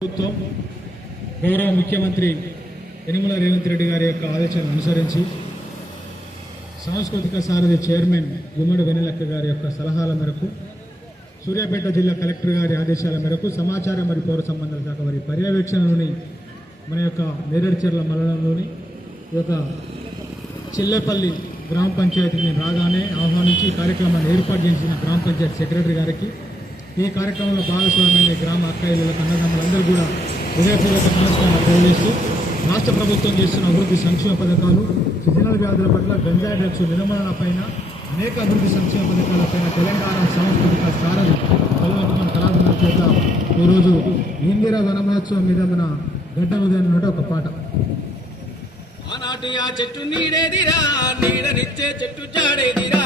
ప్రభుత్వం గౌరవ ముఖ్యమంత్రి యనుమల రేవంత్ రెడ్డి గారి యొక్క ఆదేశాలను అనుసరించి సాంస్కృతిక సారథి చైర్మన్ గుమ్మడి వెన్నెలక్క గారి యొక్క సలహాల మేరకు సూర్యాపేట జిల్లా కలెక్టర్ గారి ఆదేశాల మేరకు సమాచార మరియు పౌర సంబంధాల శాఖ వారి పర్యవేక్షణలోని మన యొక్క నేరేడుచెర్ల మండలంలోని ఈ యొక్క చిల్లేపల్లి గ్రామ పంచాయతీని రాగానే ఆహ్వానించి కార్యక్రమాన్ని ఏర్పాటు చేసిన గ్రామ పంచాయతీ సెక్రటరీ గారికి ఈ కార్యక్రమంలో భాగస్వామ్యమైన గ్రామ అక్కాయిలకు అన్నదమ్ములందరూ కూడా హృదయపూర్వక నమస్కారాలు తెలియజేస్తూ రాష్ట్ర ప్రభుత్వం చేస్తున్న అభివృద్ధి సంక్షేమ పథకాలు సీజనల్ వ్యాధుల పట్ల గంజాయి డ్రగ్స్ నిర్మూలన పైన అనేక అభివృద్ధి సంక్షేమ పథకాలపైన తెలంగాణ సాంస్కృతిక సారథి కలవటం కళాకారుల చేత ఈరోజు ఇందిరా వనమహోత్సవం మీద మన గడ్డ ఉదయం నుండి ఒక పాట. ఆనాటి ఆ చెట్టు నీడేదిరా నీడనిచ్చే చెట్టు చాడేదిరా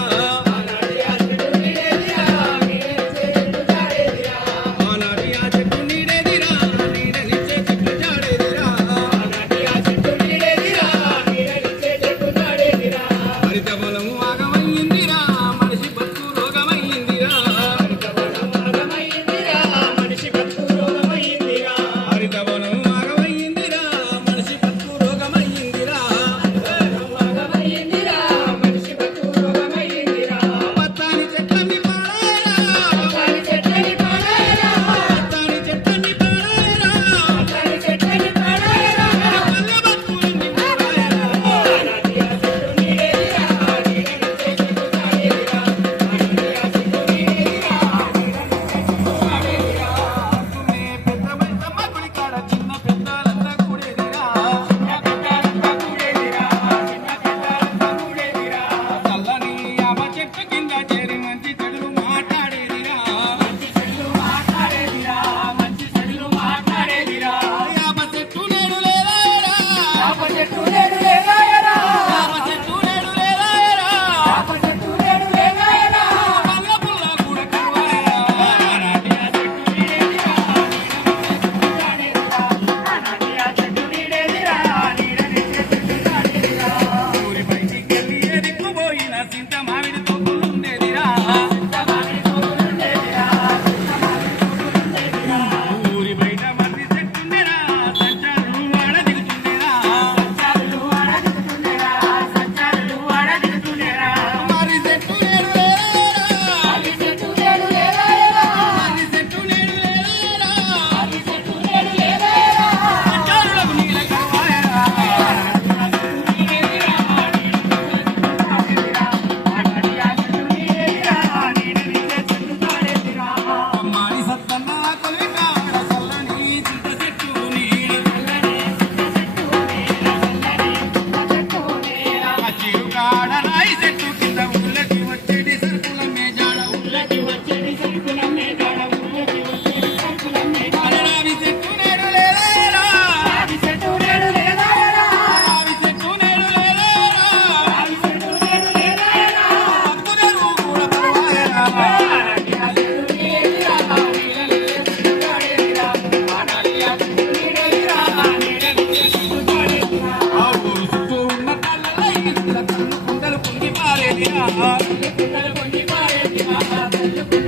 check, check తల్లుకుండి పాడే బాబా